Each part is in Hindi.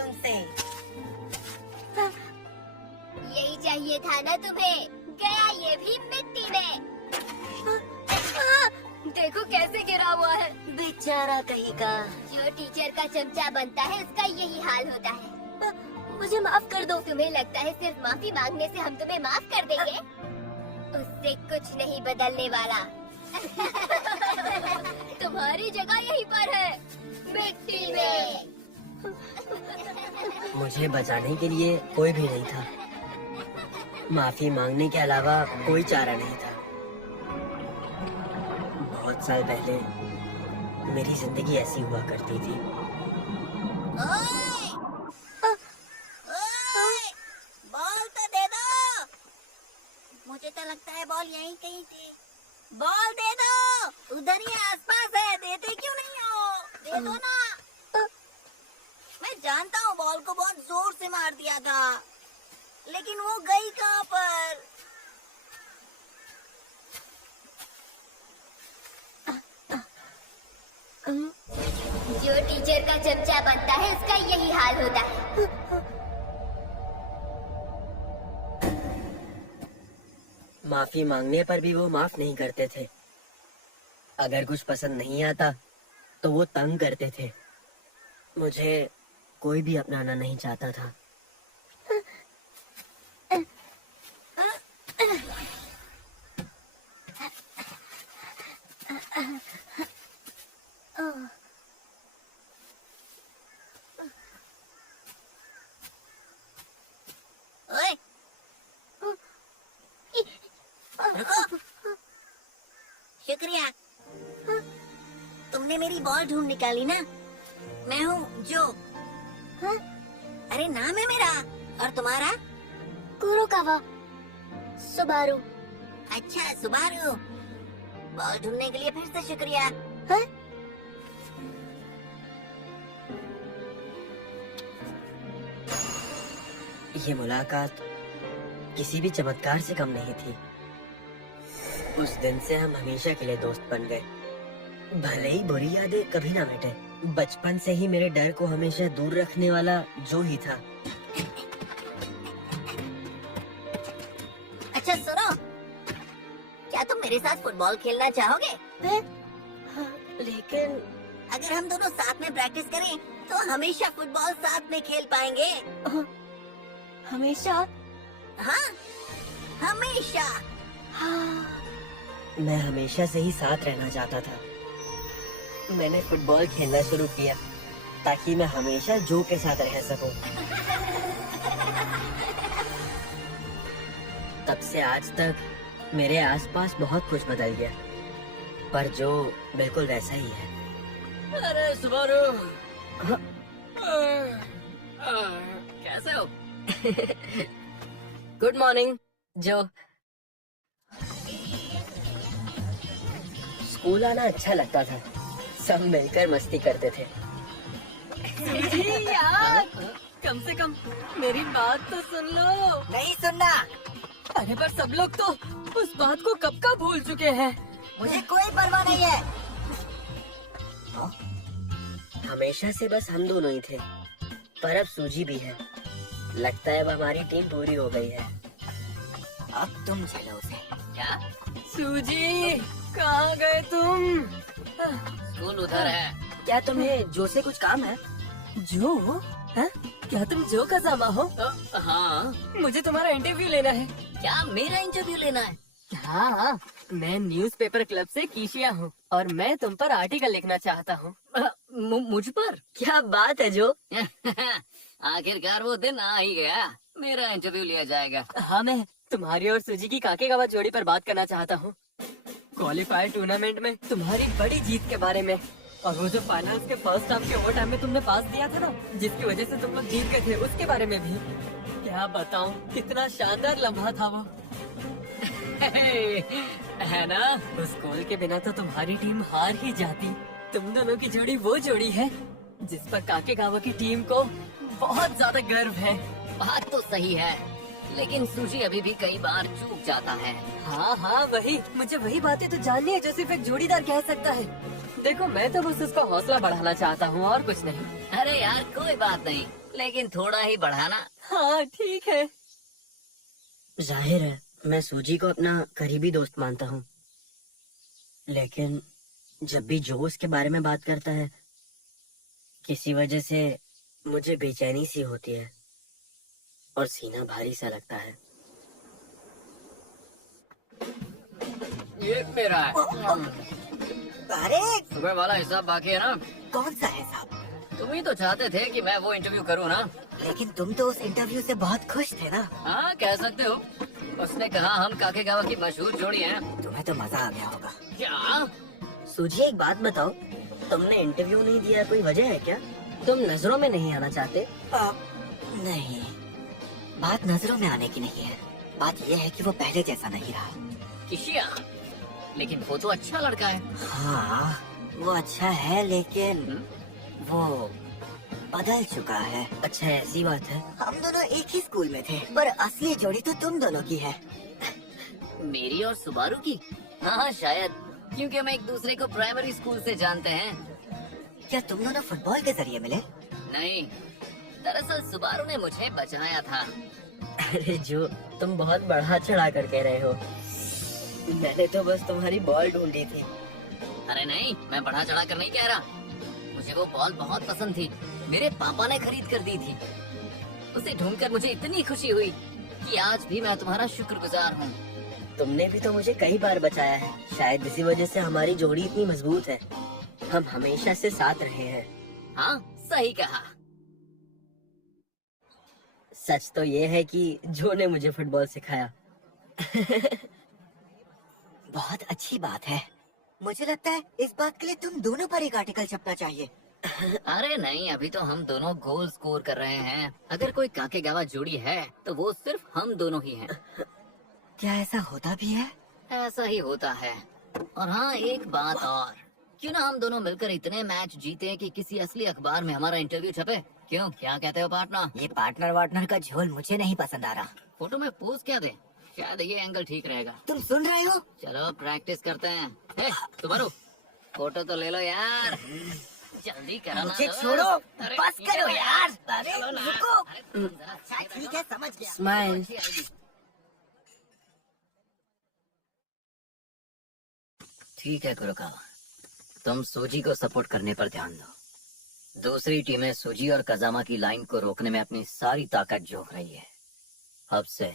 तुमसे। यही चाहिए था ना तुम्हें। गया ये भी मिट्टी में। देखो कैसे गिरा हुआ है। बेचारा कहीं का। जो टीचर का चमचा बनता है उसका यही हाल होता है। मुझे माफ कर दो। तुम्हें लगता है सिर्फ माफी मांगने से हम तुम्हें माफ कर देंगे? उससे कुछ नहीं बदलने वाला। तुम्हारी जगह यहीं पर है, मिट्टी में। मुझे बचाने के लिए कोई भी नहीं था। माफी मांगने के अलावा कोई चारा नहीं था। बहुत साल पहले मेरी जिंदगी ऐसी हुआ करती थी। ओए! ओए! बॉल तो दे दो। मुझे तो लगता है बॉल यहीं कहीं थी। बॉल दे दो, उधर ही आसपास है। देते क्यों नहीं हो? दे दो ना। मैं जानता हूँ बॉल को बहुत जोर से मार दिया था, लेकिन वो गई कहाँ पर? जो टीचर का चमचा बनता है उसका यही हाल होता है। माफी मांगने पर भी वो माफ नहीं करते थे। अगर कुछ पसंद नहीं आता तो वो तंग करते थे। मुझे कोई भी अपनाना नहीं चाहता था। ओए! रुको। शुक्रिया। तुमने मेरी बॉल ढूंढ निकाली ना। मैं हूँ जो। अरे नाम है मेरा। और तुम्हारा? Kurokawa Subaru. अच्छा, सुबारू। बॉल ढूंढने के लिए फिर से शुक्रिया। हाँ? ये मुलाकात किसी भी चमत्कार से कम नहीं थी। उस दिन से हम हमेशा के लिए दोस्त बन गए। भले ही बुरी यादें कभी ना मिटे। बचपन से ही मेरे डर को हमेशा दूर रखने वाला जो ही था। अच्छा सुनो, क्या तुम मेरे साथ फुटबॉल खेलना चाहोगे? लेकिन अगर हम दोनों साथ में प्रैक्टिस करें तो हमेशा फुटबॉल साथ में खेल पाएंगे। हमेशा? हाँ, हमेशा। मैं हमेशा से ही साथ रहना चाहता था। मैंने फुटबॉल खेलना शुरू किया ताकि मैं हमेशा जो के साथ रह सकूं। तब से आज तक मेरे आसपास बहुत कुछ बदल गया, पर जो बिल्कुल वैसा ही है। अरे सुबारू, हाँ? कैसे हो? गुड मॉर्निंग जो। स्कूल आना अच्छा लगता था। सब मिलकर मस्ती करते थे। यार, कम से कम मेरी बात तो सुन लो। नहीं सुनना। अरे पर सब लोग तो उस बात को कब का भूल चुके हैं। मुझे कोई परवाह नहीं है। हमेशा से बस हम दोनों ही थे, पर अब सूजी भी है। लगता है अब हमारी टीम पूरी हो गई है। अब तुम चलो उसे। क्या? सूजी, कहाँ गए तुम? स्कूल उधर है। क्या तुम्हें जो से कुछ काम है? जो? है? क्या तुम जो का सामा हो? हाँ, मुझे तुम्हारा इंटरव्यू लेना है। क्या मेरा इंटरव्यू लेना है? हाँ, मैं न्यूज़पेपर क्लब से कीशिया हूँ और मैं तुम पर आर्टिकल लिखना चाहता हूँ। मुझ पर? क्या बात है जो। आखिरकार वो दिन आ ही गया, मेरा इंटरव्यू लिया जाएगा। हाँ, मैं तुम्हारी और सुजी की काकेगावा जोड़ी पर बात करना चाहता हूँ। क्वालिफायर टूर्नामेंट में तुम्हारी बड़ी जीत के बारे में, और वो जो फाइनल्स के फर्स्ट हाफ के ओवर टाइम में तुमने पास दिया था ना, जिसकी वजह से तुम लोग जीत गए थे, उसके बारे में भी। क्या बताऊँ, कितना शानदार लम्हा था वो। है ना? उस गोल के बिना तो तुम्हारी टीम हार ही जाती। तुम दोनों की जोड़ी वो जोड़ी है जिस पर काकेगावा की टीम को बहुत ज्यादा गर्व है। बात तो सही है, लेकिन सूजी अभी भी कई बार चूक जाता है। हाँ हाँ, वही, मुझे वही बातें तो जाननी है जो सिर्फ एक जोड़ीदार कह सकता है। देखो, मैं तो बस उसका हौसला बढ़ाना चाहता हूँ और कुछ नहीं। अरे यार, कोई बात नहीं, लेकिन थोड़ा ही बढ़ाना। हाँ ठीक है। जाहिर है मैं सूजी को अपना करीबी दोस्त मानता हूँ, लेकिन जब भी जो उसके बारे में बात करता है किसी वजह से मुझे बेचैनी सी होती है और सीना भारी सा लगता है। ये मेरा है। अरे सुबह वाला हिसाब बाकी है ना? कौन सा है साहब? तुम ही तो चाहते थे कि मैं वो इंटरव्यू करूँ ना? लेकिन तुम तो उस इंटरव्यू से बहुत खुश थे ना। हाँ कह सकते हो। उसने कहा हम काकेगावा की मशहूर जोड़ी हैं। तुम्हें तो मजा आ गया होगा। क्या? सूजी एक बात बताओ, तुमने इंटरव्यू नहीं दिया, कोई वजह है क्या? तुम नजरों में नहीं आना चाहते? नहीं, बात नजरों में आने की नहीं है। बात यह है कि वो पहले जैसा नहीं रहा। किशिया, लेकिन वो तो अच्छा लड़का है। हाँ वो अच्छा है, लेकिन वो बदल चुका है। अच्छा ऐसी बात है। हम दोनों एक ही स्कूल में थे, पर असली जोड़ी तो तुम दोनों की है। मेरी और सुबारू की? हाँ शायद, क्योंकि हम एक दूसरे को प्राइमरी स्कूल से जानते हैं। क्या तुम दोनों फुटबॉल के जरिए मिले? नहीं, दरअसल सुबारू ने मुझे बचाया था। अरे जो, तुम बहुत बढ़ा चढ़ा कर कह रहे हो। मैंने तो बस तुम्हारी बॉल ढूंढी थी। अरे नहीं, मैं बढ़ा चढ़ा कर नहीं कह रहा। मुझे वो बॉल बहुत पसंद थी, मेरे पापा ने खरीद कर दी थी। उसे ढूंढकर मुझे इतनी खुशी हुई कि आज भी मैं तुम्हारा शुक्रगुजार हूँ। तुमने भी तो मुझे कई बार बचाया है, शायद इसी वजह से हमारी जोड़ी इतनी मजबूत है। हम हमेशा से साथ रहे हैं। हाँ सही कहा। सच तो ये है कि जो ने मुझे फुटबॉल सिखाया। बहुत अच्छी बात है। मुझे लगता है इस बात के लिए तुम दोनों पर एक आर्टिकल छपना चाहिए। अरे नहीं, अभी तो हम दोनों गोल स्कोर कर रहे हैं। अगर कोई काकेगावा जोड़ी है तो वो सिर्फ हम दोनों ही हैं। क्या ऐसा होता भी है? ऐसा ही होता है। और हाँ एक बात और, क्यों ना हम दोनों मिलकर इतने मैच जीते कि किसी असली अखबार में हमारा इंटरव्यू छपे? क्यों, क्या कहते हो पार्टनर? ये पार्टनर वार्टनर का झोल मुझे नहीं पसंद आ रहा। फोटो में पोज क्या दे? शायद ये एंगल ठीक रहेगा। तुम सुन रहे हो? चलो प्रैक्टिस करते हैं। हे सुबारू, फोटो तो ले लो यार, जल्दी करो ना। मुझे दोस्त। छोड़ो, अरे, बस ये करो लो यार। अरे चलो ना। रुको। अरे, तुम जरा अच्छा ठीक ठीक है, समझ गया। स्माइल। अच्छी आएगी। ठीक है कुरोकावा, तुम सूजी को सपोर्ट करने पर ध्यान दो। दूसरी टीमें सूजी और कजामा की लाइन को रोकने में अपनी सारी ताकत झोंक रही है। अब से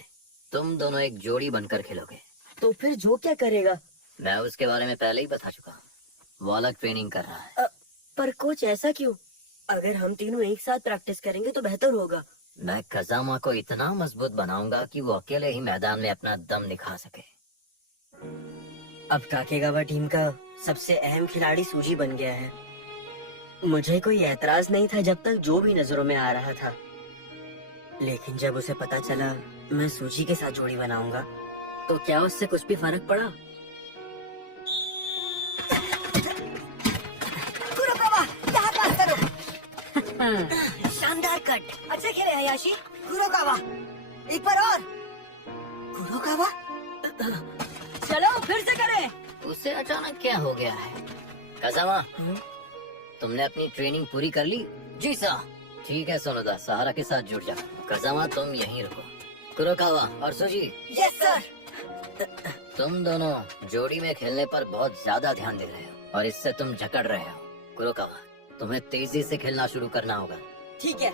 तुम दोनों एक जोड़ी बनकर खेलोगे। तो फिर जो क्या करेगा? मैं उसके बारे में पहले ही बता चुका हूँ। वो अलग ट्रेनिंग कर रहा है। पर कोच ऐसा क्यों? अगर हम तीनों एक साथ प्रैक्टिस करेंगे तो बेहतर होगा। मैं कजामा को इतना मजबूत बनाऊंगा कि वो अकेले ही मैदान में अपना दम दिखा सके। अब काकेगावा टीम का सबसे अहम खिलाड़ी सूजी बन गया है। मुझे कोई एतराज नहीं था जब तक जो भी नजरों में आ रहा था, लेकिन जब उसे पता चला मैं सूजी के साथ जोड़ी बनाऊंगा तो क्या उससे कुछ भी फर्क पड़ा? कुरोकावा, यहाँ पास करो। शानदार कट, अच्छे खेले हयाशी। कुरोकावा, एक बार और। कुरोकावा, चलो फिर से करें। उससे अचानक क्या हो गया है? कजामा, तुमने अपनी ट्रेनिंग पूरी कर ली? जी सर। ठीक है सोनोदा, सहारा के साथ जुड़ जा। कजामा तुम यहीं रुको। कुरोकावा और सूजी, यस सर। तुम दोनों जोड़ी में खेलने पर बहुत ज्यादा ध्यान दे रहे हो और इससे तुम जकड़ रहे हो। कुरोकावा, तुम्हें तेजी से खेलना शुरू करना होगा। ठीक है,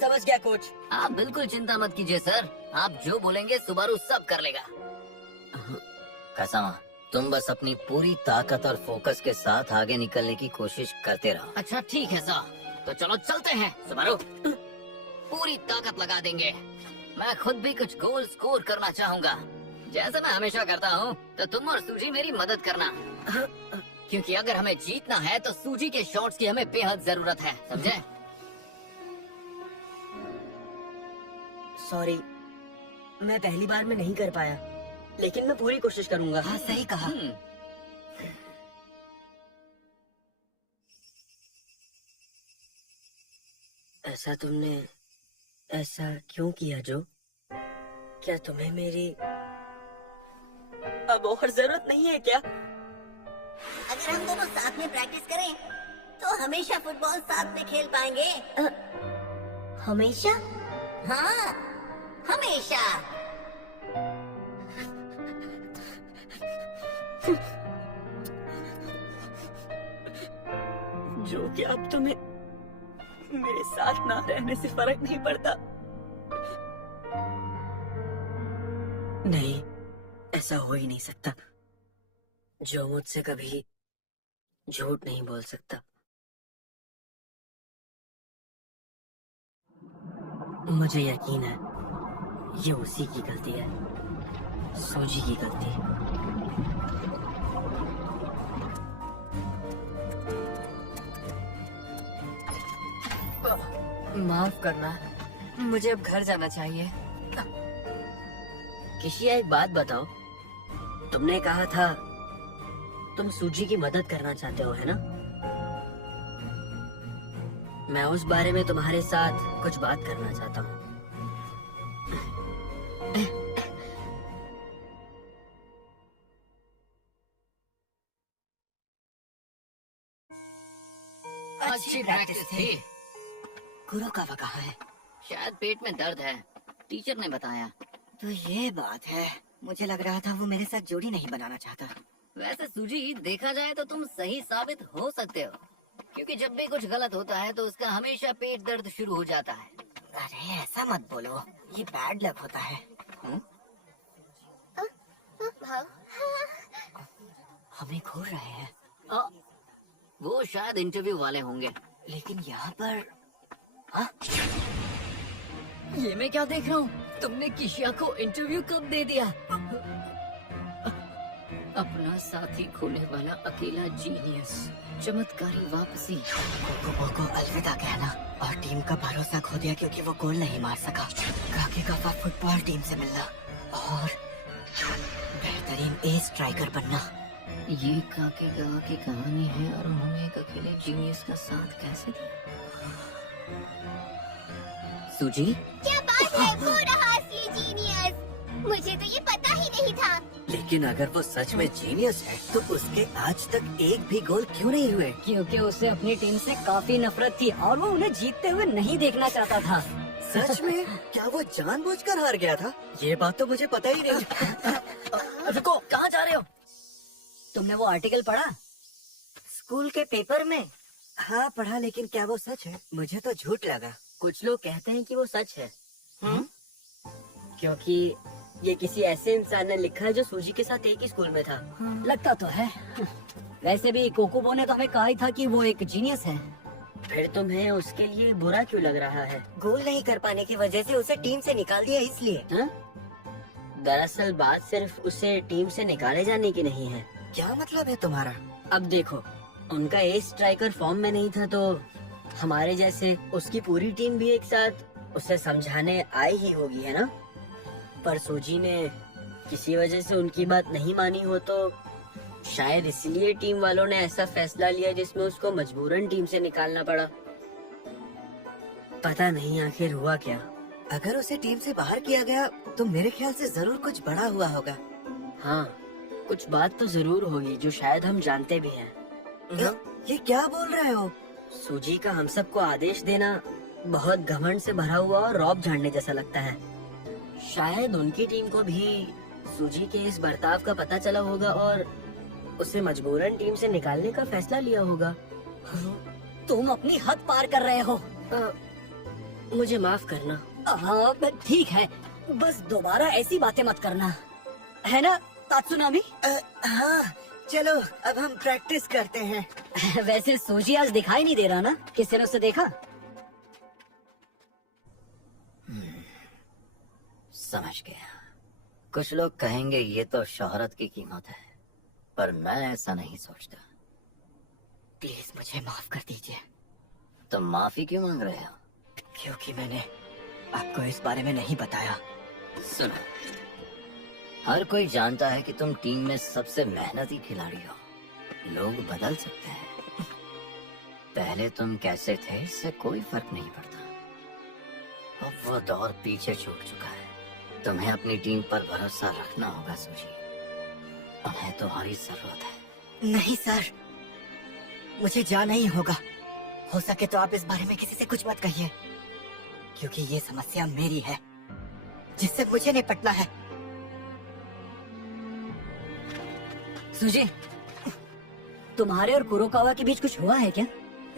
समझ गया कोच। आप बिल्कुल चिंता मत कीजिए सर, आप जो बोलेंगे सुबारू सब कर लेगा। कसामा, तुम बस अपनी पूरी ताकत और फोकस के साथ आगे निकलने की कोशिश करते रहो। अच्छा ठीक है सर, तो चलो चलते हैं। सुबारू, पूरी ताकत लगा देंगे। मैं खुद भी कुछ गोल स्कोर करना चाहूँगा, जैसे मैं हमेशा करता हूँ। तो तुम और सूजी मेरी मदद करना, क्योंकि अगर हमें जीतना है तो सूजी के शॉट्स की हमें बेहद जरूरत है, समझे? सॉरी, मैं पहली बार में नहीं कर पाया, लेकिन मैं पूरी कोशिश करूंगा। हाँ सही कहा। ऐसा तुमने ऐसा क्यों किया जो? क्या तुम्हें मेरी अब और जरूरत नहीं है क्या? अगर हम दोनों साथ में प्रैक्टिस करें तो हमेशा फुटबॉल साथ में खेल पाएंगे। हमेशा? हाँ, हमेशा। जो कि अब तुम्हें मेरे साथ ना रहने से फर्क नहीं पड़ता। नहीं, ऐसा हो ही नहीं सकता। जो मुझसे कभी झूठ नहीं बोल सकता। मुझे यकीन है ये उसी की गलती है, सूजी की गलती। माफ करना, मुझे अब घर जाना चाहिए। किशिया, एक बात बताओ, तुमने कहा था तुम सूजी की मदद करना चाहते हो, है ना? मैं उस बारे में तुम्हारे साथ कुछ बात करना चाहता हूँ। अच्छी प्रैक्टिस थी। कुरोकावा कहाँ है? शायद पेट में दर्द है, टीचर ने बताया। तो ये बात है, मुझे लग रहा था वो मेरे साथ जोड़ी नहीं बनाना चाहता। वैसे सूजी, देखा जाए तो तुम सही साबित हो सकते हो, क्योंकि जब भी कुछ गलत होता है तो उसका हमेशा पेट दर्द शुरू हो जाता है। अरे ऐसा मत बोलो, ये बैड लक होता है। हमें घूर रहे हैं। वो शायद इंटरव्यू वाले होंगे। लेकिन यहाँ पर ये मैं क्या देख रहा हूँ? तुमने किशिया को इंटरव्यू कब दे दिया? अपना साथी खोने वाला अकेला जीनियस, चमत्कारी वापसी। कोकोबो को अलविदा कहना और टीम का भरोसा खो दिया क्योंकि वो गोल नहीं मार सका। काकेगावा फुटबॉल टीम से मिलना और बेहतरीन एस स्ट्राइकर बनना। ये काकेगावा की कहानी है और उन्होंने एक अकेले जीनियस का साथ कैसे दिया? सूजी, क्या बात है, वो रहा असली जीनियस। मुझे तो ये पता ही नहीं था। लेकिन अगर वो सच में जीनियस है तो उसके आज तक एक भी गोल क्यों नहीं हुए? क्योंकि उसे अपनी टीम से काफी नफरत थी और वो उन्हें जीतते हुए नहीं देखना चाहता था। सच में? क्या वो जानबूझकर हार गया था? ये बात तो मुझे पता ही नहीं। रुको, कहाँ जा रहे हो? तुमने वो आर्टिकल पढ़ा? स्कूल के पेपर में? हाँ पढ़ा, लेकिन क्या वो सच है? मुझे तो झूठ लगा। कुछ लोग कहते हैं कि वो सच है। क्योंकि ये किसी ऐसे इंसान ने लिखा है जो सूजी के साथ एक ही स्कूल में था। लगता तो है। वैसे भी कोकोबो ने तो हमें कहा ही था कि वो एक जीनियस है। फिर तुम्हें उसके लिए बुरा क्यों लग रहा है? गोल नहीं कर पाने की वजह से उसे टीम से निकाल दिया इसलिए। हाँ? दरअसल बात सिर्फ उसे टीम से निकाले जाने की नहीं है। क्या मतलब है तुम्हारा? अब देखो, उनका एस स्ट्राइकर फॉर्म में नहीं था तो हमारे जैसे उसकी पूरी टीम भी एक साथ उसे समझाने आई ही होगी, है ना? पर सूजी ने किसी वजह से उनकी बात नहीं मानी हो तो शायद इसलिए टीम वालों ने ऐसा फैसला लिया जिसमें उसको मजबूरन टीम से निकालना पड़ा। पता नहीं आखिर हुआ क्या। अगर उसे टीम से बाहर किया गया तो मेरे ख्याल से जरूर कुछ बड़ा हुआ होगा। हाँ, कुछ बात तो जरूर होगी जो शायद हम जानते भी हैं। ये क्या बोल रहे हो? सूजी का हम सबको आदेश देना बहुत घमंड से भरा हुआ और रौब झाड़ने जैसा लगता है। शायद उनकी टीम को भी सूजी के इस बर्ताव का पता चला होगा और उसे मजबूरन टीम से निकालने का फैसला लिया होगा। तुम अपनी हद पार कर रहे हो। मुझे माफ करना। हाँ ठीक है, बस दोबारा ऐसी बातें मत करना, है ना तात्सुनामी? हाँ चलो अब हम प्रैक्टिस करते हैं। वैसे सूजी आज दिखाई नहीं दे रहा ना? किसी ने उसे देखा? समझ गया। कुछ लोग कहेंगे ये तो शोहरत की कीमत है, पर मैं ऐसा नहीं सोचता। प्लीज मुझे माफ कर दीजिए। तुम माफी क्यों मांग रहे हो? क्योंकि मैंने आपको इस बारे में नहीं बताया। सुनो, हर कोई जानता है कि तुम टीम में सबसे मेहनती खिलाड़ी हो। लोग बदल सकते हैं। पहले तुम कैसे थे इससे कोई फर्क नहीं पड़ता। अब वो दौर पीछे छूट चुका है। तुम्हें अपनी टीम पर भरोसा रखना होगा सूजी। उन्हें तुम्हारी जरूरत है। नहीं सर, मुझे जाना ही होगा। हो सके तो आप इस बारे में किसी से कुछ मत कहिए। क्योंकि ये समस्या मेरी है जिससे मुझे निपटना है। सुजी, तुम्हारे और कुरोकावा के बीच कुछ हुआ है क्या?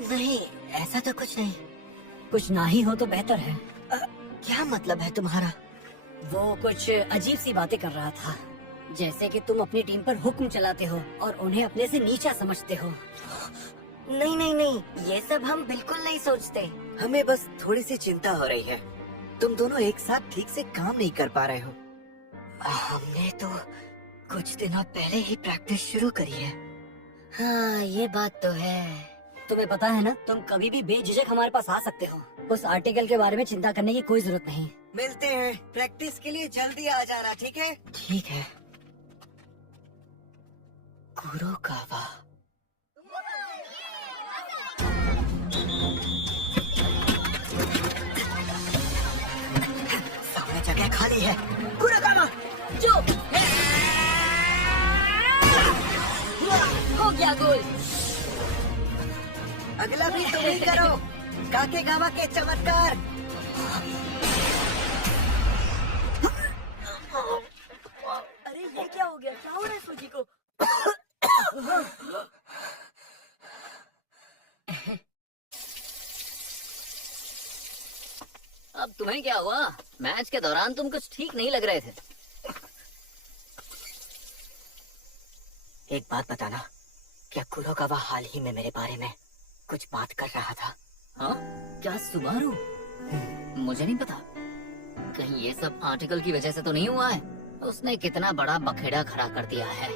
नहीं, ऐसा तो कुछ नहीं। कुछ ना ही हो तो बेहतर है। क्या मतलब है तुम्हारा? वो कुछ अजीब सी बातें कर रहा था, जैसे कि तुम अपनी टीम पर हुक्म चलाते हो और उन्हें अपने से नीचा समझते हो। नहीं नहीं नहीं, ये सब हम बिल्कुल नहीं सोचते। हमें बस थोड़ी सी चिंता हो रही है। तुम दोनों एक साथ ठीक से काम नहीं कर पा रहे हो। हमने तो कुछ दिनों पहले ही प्रैक्टिस शुरू करी है। हाँ, ये बात तो है। तुम्हें पता है ना, तुम कभी भी बेझिझक हमारे पास आ सकते हो। उस आर्टिकल के बारे में चिंता करने की कोई जरूरत नहीं। मिलते हैं। प्रैक्टिस के लिए जल्दी आ जाना, ठीक है? ठीक है। कुरोकावा। सामने जगह खाली है। कुरोकावा, जो हो गया गोल। अगला भी तुम ही करो। काकेगावा के चमत्कार। अरे ये क्या हो गया? क्या हो रहा है सूजी को? अब तुम्हें क्या हुआ? मैच के दौरान तुम कुछ ठीक नहीं लग रहे थे। एक बात बताना, क्या कुरोकावा हाल ही में मेरे बारे में कुछ बात कर रहा था? हाँ? क्या सुबारू? मुझे नहीं पता। कहीं ये सब आर्टिकल की वजह से तो नहीं हुआ है? उसने कितना बड़ा बखेड़ा खड़ा कर दिया है।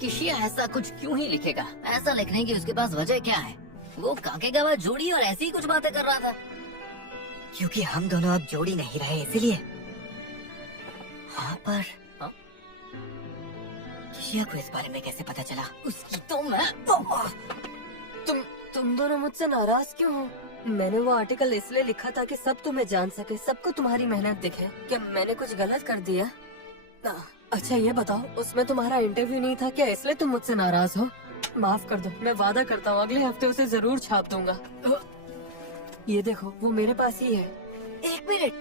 किशिया ऐसा कुछ क्यों ही लिखेगा? ऐसा लिखने की उसके पास वजह क्या है? वो काकेगावा जोड़ी और ऐसी ही कुछ बातें कर रहा था। क्योंकि हम दोनों अब जोड़ी नहीं रहे, इसीलिए। हाँ, पर हाँ? किशिया को इस बारे में कैसे पता चला? उसकी तो मैं तुम दोनों मुझसे नाराज क्यों हो? मैंने वो आर्टिकल इसलिए लिखा था कि सब तुम्हें जान सके, सबको तुम्हारी मेहनत दिखे। क्या मैंने कुछ गलत कर दिया? अच्छा ये बताओ, उसमें तुम्हारा इंटरव्यू नहीं था क्या, इसलिए तुम मुझसे नाराज हो? माफ कर दो, मैं वादा करता हूँ अगले हफ्ते उसे जरूर छाप दूंगा। ये देखो, वो मेरे पास ही है। एक मिनट,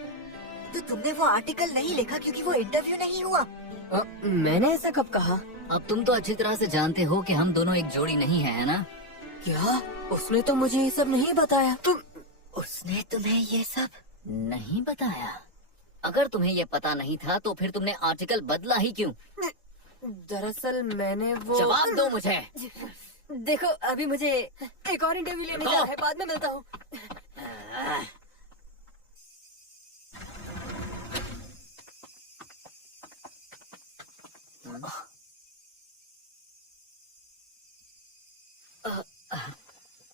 तो तुमने वो आर्टिकल नहीं लिखा क्योंकि वो इंटरव्यू नहीं हुआ? मैंने ऐसा कब कहा? अब तुम तो अच्छी तरह से जानते हो कि हम दोनों एक जोड़ी नहीं है ना? क्या? उसने तो मुझे ये सब नहीं बताया। उसने तुम्हें ये सब नहीं बताया? अगर तुम्हें ये पता नहीं था तो फिर तुमने आर्टिकल बदला ही क्यों? दरअसल मैंने वो... जवाब दो मुझे। देखो, अभी मुझे एक और इंटरव्यू लेने जाना है, बाद में मिलता हूँ।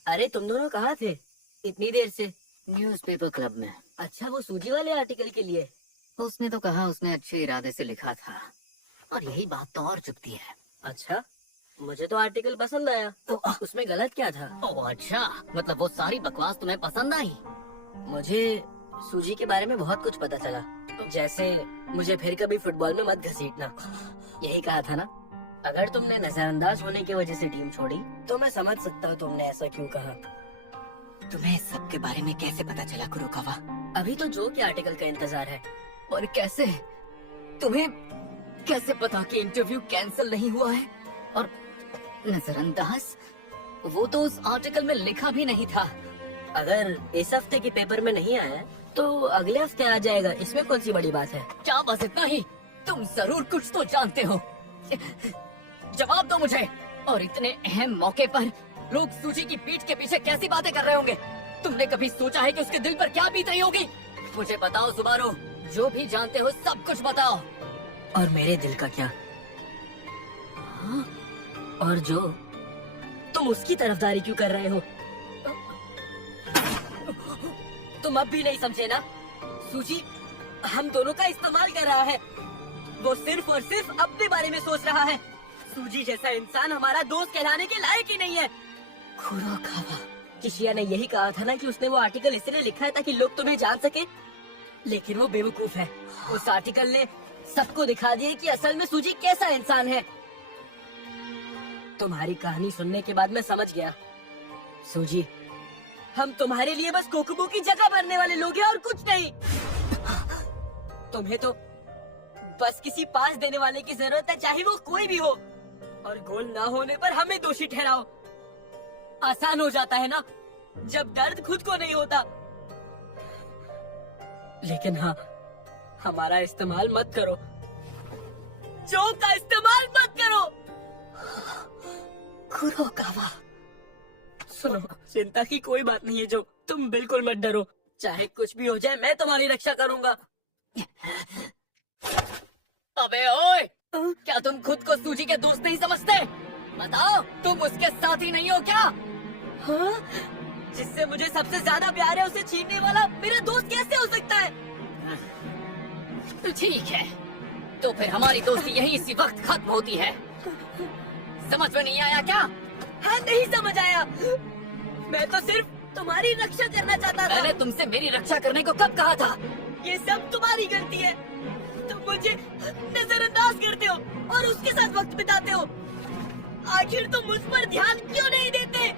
अरे तुम दोनों कहाँ थे इतनी देर से? न्यूज़पेपर क्लब में। अच्छा, वो सूजी वाले आर्टिकल के लिए? उसने तो कहा उसने अच्छे इरादे से लिखा था, और यही बात तो और चुभती है। अच्छा, मुझे तो आर्टिकल पसंद आया। तो उसमें गलत क्या था? ओह अच्छा, मतलब वो सारी बकवास तुम्हें पसंद आई? मुझे सूजी के बारे में बहुत कुछ पता चला। जैसे मुझे फिर कभी फुटबॉल में मत घसीटना, यही कहा था ना? अगर तुमने नजरअंदाज होने की वजह से टीम छोड़ी तो मैं समझ सकता हूँ तुमने ऐसा क्यों कहा। तुम्हें इस सब के बारे में कैसे पता चला कुरोकावा? अभी तो जो के आर्टिकल का इंतजार है। और कैसे? तुम्हें कैसे पता कि इंटरव्यू कैंसिल नहीं हुआ है? और नजरअंदाज, वो तो उस आर्टिकल में लिखा भी नहीं था। अगर इस हफ्ते के पेपर में नहीं आया तो अगले हफ्ते आ जाएगा, इसमें कौन सी बड़ी बात है? क्या बस इतना ही? तुम जरूर कुछ तो जानते हो। जवाब दो मुझे। और इतने अहम मौके पर लोग सूजी की पीठ के पीछे कैसी बातें कर रहे होंगे? तुमने कभी सोचा है कि उसके दिल पर क्या बीत रही होगी? मुझे बताओ सुबारू, जो भी जानते हो सब कुछ बताओ। और मेरे दिल का क्या? हाँ? और जो तुम उसकी तरफदारी क्यों कर रहे हो? तुम अब भी नहीं समझे ना? सूजी हम दोनों का इस्तेमाल कर रहा है। वो सिर्फ और सिर्फ अपने बारे में सोच रहा है। सूजी जैसा इंसान हमारा दोस्त कहलाने के लायक ही नहीं है। कुरोकावा, किशिया ने यही कहा था ना कि उसने वो आर्टिकल इसलिए लिखा है ताकि लोग तुम्हें जान सके, लेकिन वो बेवकूफ है। उस आर्टिकल ने सबको दिखा दिया कि असल में सूजी कैसा इंसान है। तुम्हारी कहानी सुनने के बाद मैं समझ गया, सूजी हम तुम्हारे लिए बस कोकुबो की जगह भरने वाले लोग हैं और कुछ नहीं। तुम्हें तो बस किसी पास देने वाले की जरूरत है, चाहे वो कोई भी हो, और गोल ना होने पर हमें दोषी ठहराओ। आसान हो जाता है ना जब दर्द खुद को नहीं होता। लेकिन हाँ, हमारा इस्तेमाल मत करो, जोक का इस्तेमाल मत करो। कुरोकावा, सुनो, चिंता की कोई बात नहीं है जो, तुम बिल्कुल मत डरो। चाहे कुछ भी हो जाए, मैं तुम्हारी रक्षा करूंगा। अबे ओए, क्या तुम खुद को सूजी के दोस्त नहीं समझते? बताओ, तुम उसके साथ ही नहीं हो क्या? हाँ? जिससे मुझे सबसे ज्यादा प्यार है उसे छीनने वाला मेरा दोस्त कैसे हो सकता है? ठीक है, तो फिर हमारी दोस्ती यही इसी वक्त खत्म होती है। समझ में नहीं आया क्या? हाँ, नहीं समझ आया। मैं तो सिर्फ तुम्हारी रक्षा करना चाहता था। मैंने तुमसे मेरी रक्षा करने को कब कहा था? ये सब तुम्हारी गलती है। तुम मुझे नजरअंदाज करते हो और उसके साथ वक्त बिताते हो। आखिर तुम मुझ पर ध्यान क्यों नहीं देते?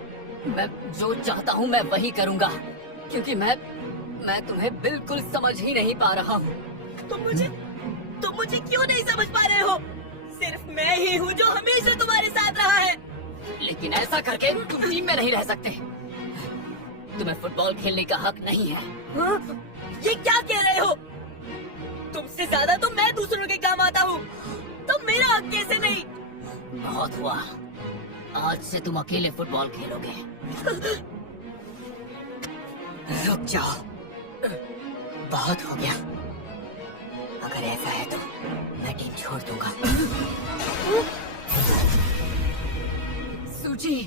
मैं जो चाहता हूँ मैं वही करूँगा, क्योंकि मैं तुम्हें बिल्कुल समझ ही नहीं पा रहा हूँ। तुम मुझे क्यों नहीं समझ पा रहे हो? सिर्फ मैं ही हूँ जो हमेशा तुम्हारे साथ रहा है। लेकिन ऐसा करके तुम टीम में नहीं रह सकते। तुम्हें फुटबॉल खेलने का हक नहीं है। हाँ? ये क्या कह रहे हो? तुमसे ज्यादा तो मैं दूसरों के काम आता हूँ, तो मेरा हक कैसे नहीं? बहुत हुआ, आज से तुम अकेले फुटबॉल खेलोगे। रुक जाओ, बहुत हो गया। अगर ऐसा है तो मैं टीम छोड़ दूंगा। सूजी,